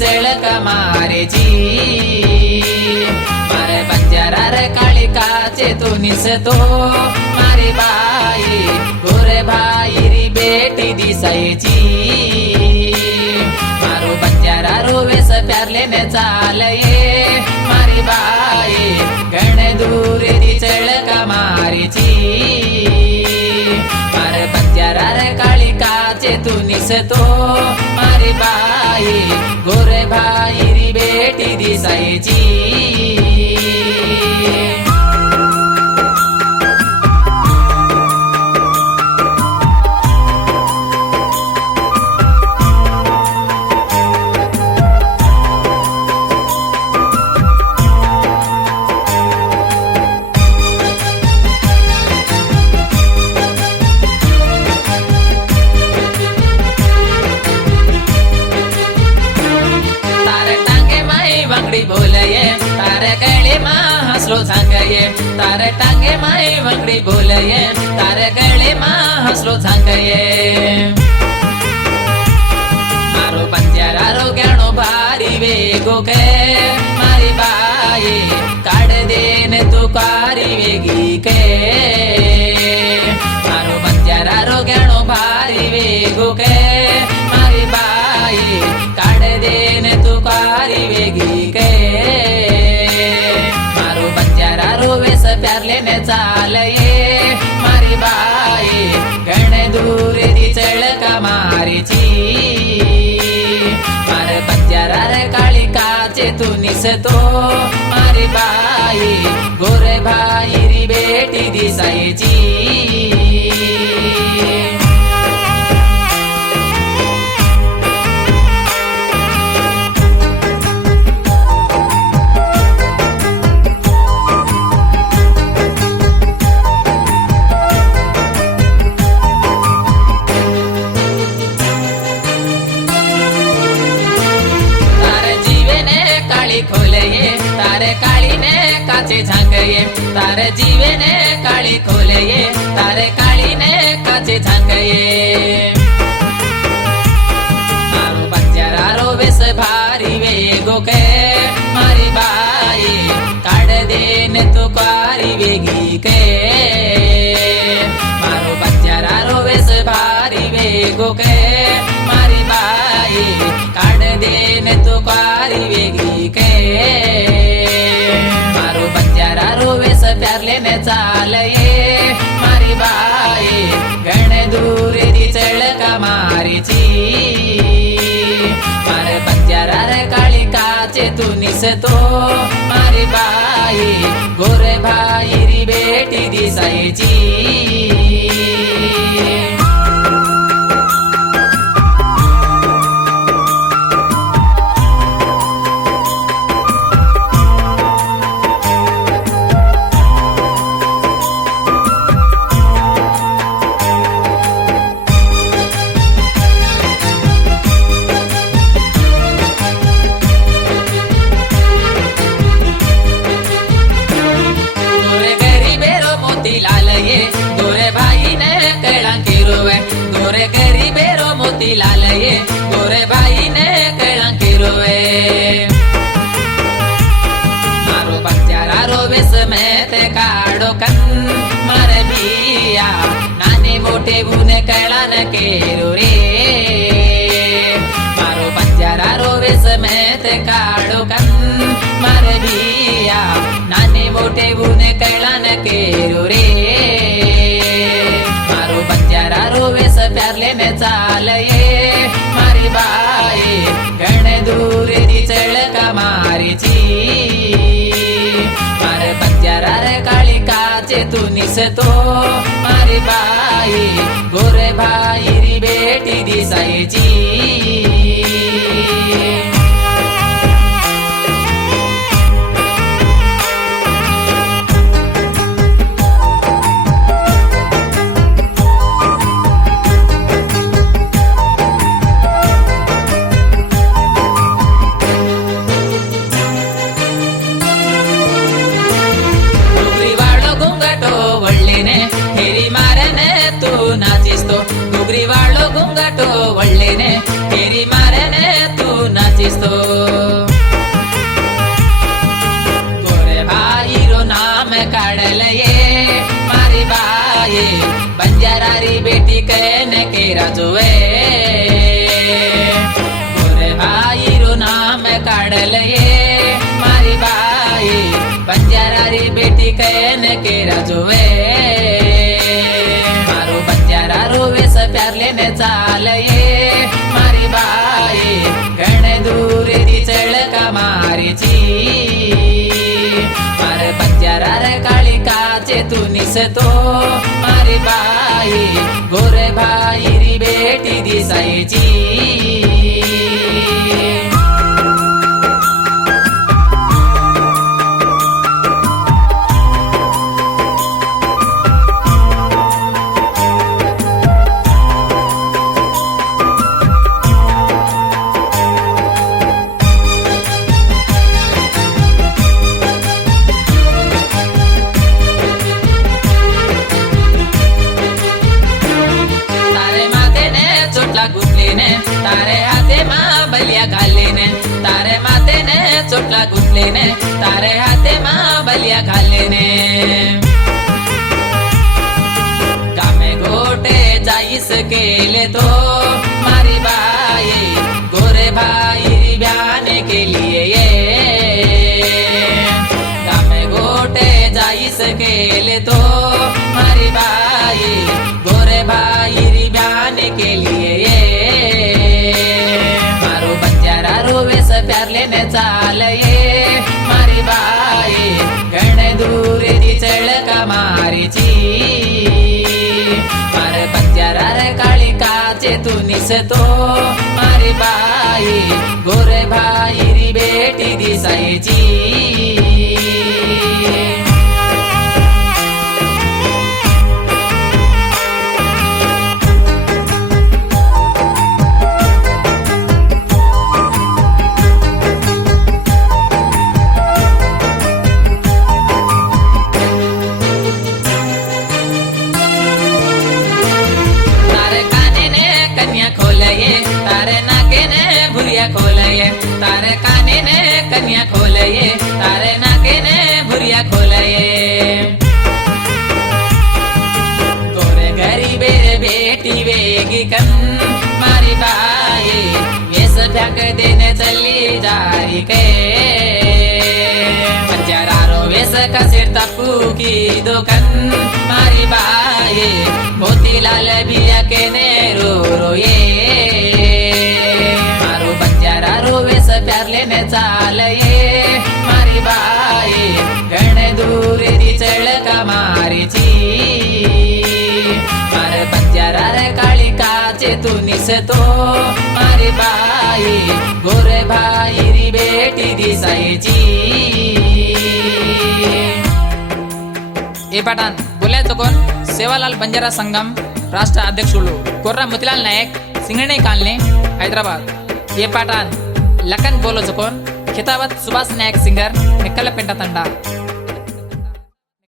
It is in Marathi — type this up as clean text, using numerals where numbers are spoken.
चळक मारेची मारे बंजारार काळिकाचे तू निसतो मारी बाई गोरे भाईरी बेटी दिसायची मारो बंजारारो वेस प्यारलेने चालये मारी बाई गण दूर दी चळक मारेची मारे बंजारार काळिकाचे तू निसतो मारी बाई गोरे भाईरी बेटी दिसायची बोलये तारे गळे मा हसलो सांगये तारे टांगे माय वंगडी बोलये तारे गळे मा हसलो सांगये मारो बंजारारो गणो भारी वेगो के मारी बाई काढ देन तू कारी वेगी के मारो बंजारारो गणो भारी वेगो के मारी बाई काढ देन तू कारी वेगी के मारो बंजारारो वेस प्यारलेने चालये मारी बाई गण दूर दी चळक मारीची मारे बंजारार काळिकाचे तू निसतो मारी बाई गोरे भाईरी बेटी दिसायची खोलये तारे काळीने काचे झांगये तारे जीवेने काळी खोलये तारे काळीने काचे झांगये मारो बंजारारो वेस भारी वेगो के मारी बाई काढ देन तू कारी वेगी के मारो बंजारारो वेस भारी वेगो के मारी बाई काढ देन तू कारी वेगी के मारो बंजारारो वेस प्यारलेने चालये मारी बाई गण दूर दी चळक मारीची मारे बंजारार काळिकाचे तू निसतो मारी बाई गोरे भाईरी बेटी दिसायची गोरे भाई ने कळंकी रोवे गोरे गरीबेरो मोती लालये गोरे भाई ने कळंकी रोवे मारो बंजारारो वेस में ते काढो कन मारे बिया नाने मोठे गुने कळन केरो रे मारो बंजारारो वेस में ते काढो कन मारे बिया नाने मोठे गुने कळन केरो रे मारो बंजारारो वेस प्यारलेने चालये मारी बाई गण दूर दी चळक मारीची मारे बंजारार काळिकाचे तू निसतो मारी बाई गोरे भाईरी बेटी दिसायची हेरी मारने तू नाचिस्तो घुगरी वाळो घुंगटो वळ्ळेने हेरी दिसतो गोरे भाई रो नाम काढल ये मारी बाई बंजारारी बेटी कहने के राजुए गोरे भाई रो नाम काढल ये मारी बाई बंजारारी बेटी कहने के राजुए मारो बंजारा रोवेस प्यार लेने चाल ये मारी बाई घणे दूर दी चळका मारीची मारे बंजारा रे काळी काचे तू निसतो मारी बाई गोरे भाई री बेटी दिसायची तारे हाते मा बलिया घालेने तारे माते ने चोटला गुंतलेने तारे हाते मा बलिया घालेने कामे गोटे जाईस केले तो मारी बाई गोरे भाई ब्याने के लिए ये कामे गोटे जाईस केले तो मारी बाई गोरे भाई ब्याने के लिए ये रोवेस प्यार लेने चाल ये मारी बाई घणे दूर दी चळका मारीची मारे बंजारा रे काळी काचे तू निसतो मारी बाई गोरे भाई री बेटी दिसायची तारे नाके ने भुरिया खोलये तारे काने ने कन्या खोलये तारे नाके ने भुरिया खोलये गोरे गरीबे बेटी वेगी कन मारी बाई वेस फ्याक देने चली जारी के बंजारा रो वेस का सिर तपू की दुकान मारी बाई मोतीलाल बिलिया के ने रो रोये रोवेस प्यार लेने चाल ये मारी बाई घणे दूर दी चळका मारीची मारे बंजारा रे काळी काचे तू निसतो मारी बाई गोरे भाई री बेटी दिसायची ए पाठान बोलायचं कोण सेवालाल बंजारा संगम राष्ट्र अध्यक्षुలు कोर्रा मोतीलाल नायक सिंगणे कालने हैदराबाद ये पाठान लखन बोलो चुकोन खिताबत सुभाष नायक सिंगर निकल पेंटा तंडा